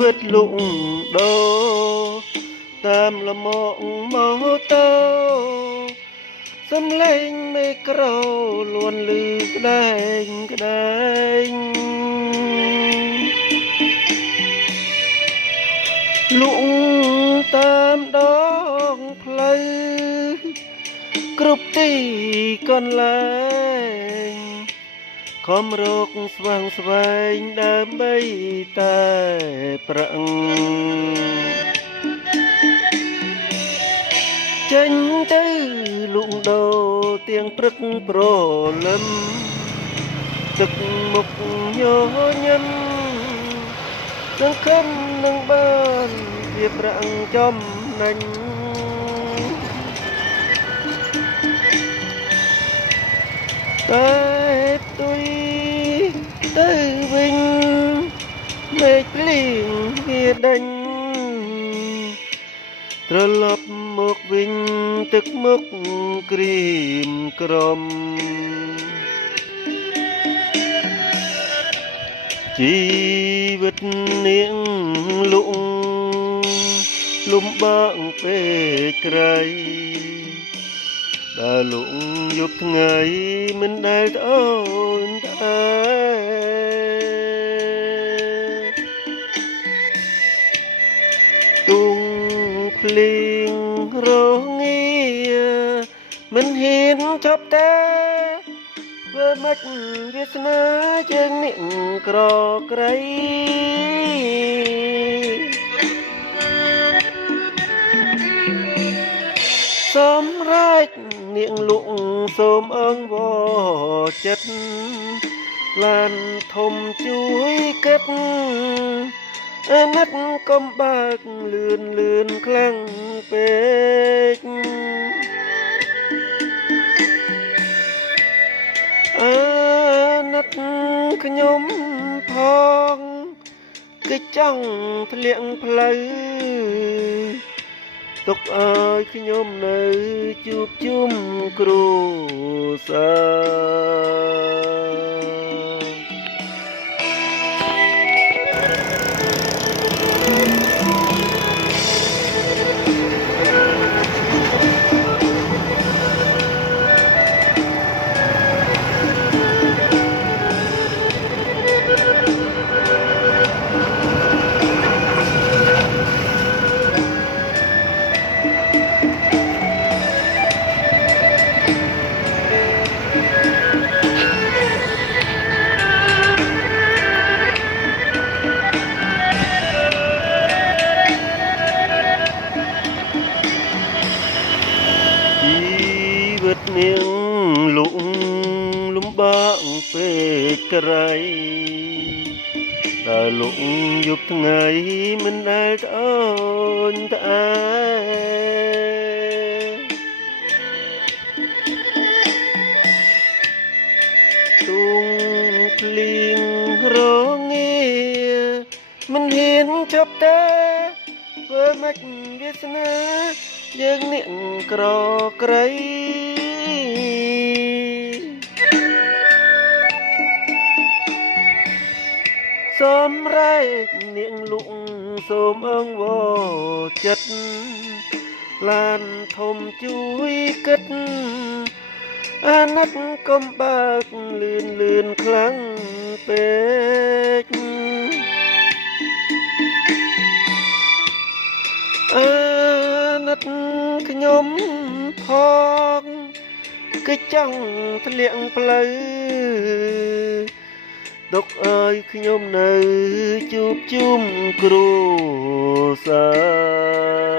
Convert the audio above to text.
វិតលក់ដូរតាមលំមកម៉ូតូសំឡេងមេក្រូលួនលឺក្ដែងក្ដែងលក់តាមដងផ្លូវគ្រប់ទីកន្លែងខំរកស្វែងស្វែងដើម្បីតែប្រាក់ចេញទៅលក់ដូរទៀងព្រឹកប្រលឹមទឹកមុខញញឹមសង្ឃឹមនឹងបានជាប្រាក់ចំណេញតែផ្ទុយទៅវិញមេឃភ្លៀងវាដេញត្រឡប់មកវិញទឹកមុខក្រៀមក្រំជីវិតនាងលក់លំបាកពេកក្រៃដើរលក់យប់ថ្ងៃមិនដែលត្អូញត្អែទុងភ្លៀងរងាមិនហ៊ានចប់តែធ្វើម៉េចវាសនាជើងនេះក្រក្រៃសម្រាប់នាងលក់សូមអង្វរចិត្តឡានធំជួយគិតអាណិតកុំបើកលឿនខ្លាំងពេកអាណិតខ្ញុំផងគឺចង់ធ្លាក់ផ្លូវទុកឲ្យខ្ញុំនៅជួបជុំគ្រួសារនាងលក់លំបាកពេកក្រៃដើរលក់យប់ថ្ងៃមិនដែលត្អូញត្អែទុងភ្លៀងរងាមិនហ៊ានចប់តែធ្វើម៉េចវាសនាយើងនេះក្រក្រៃសម្រាប់នាងលក់សូមអង្វរចិត្តឡានធំជួយគិតអាណិតកុំបើកលឿនខ្លាំងពេកអាណិតខ្ញុំផងគឺចង់ធ្លាក់ផ្លូវទុកឲ្យខ្ញុំនៅជួបជុំគ្រួសារ